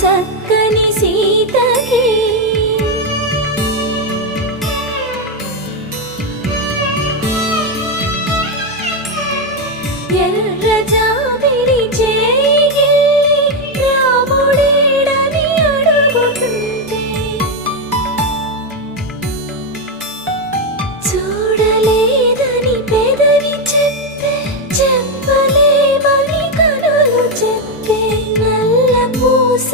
చక్కని సీతకి ఎర్ర జాబిలి చేయి రాముడేడని అడుగుతుంటే చూడలేదని పెదవి చెప్పే చెప్పలేమని కనులు చెప్పే నల్ల పూస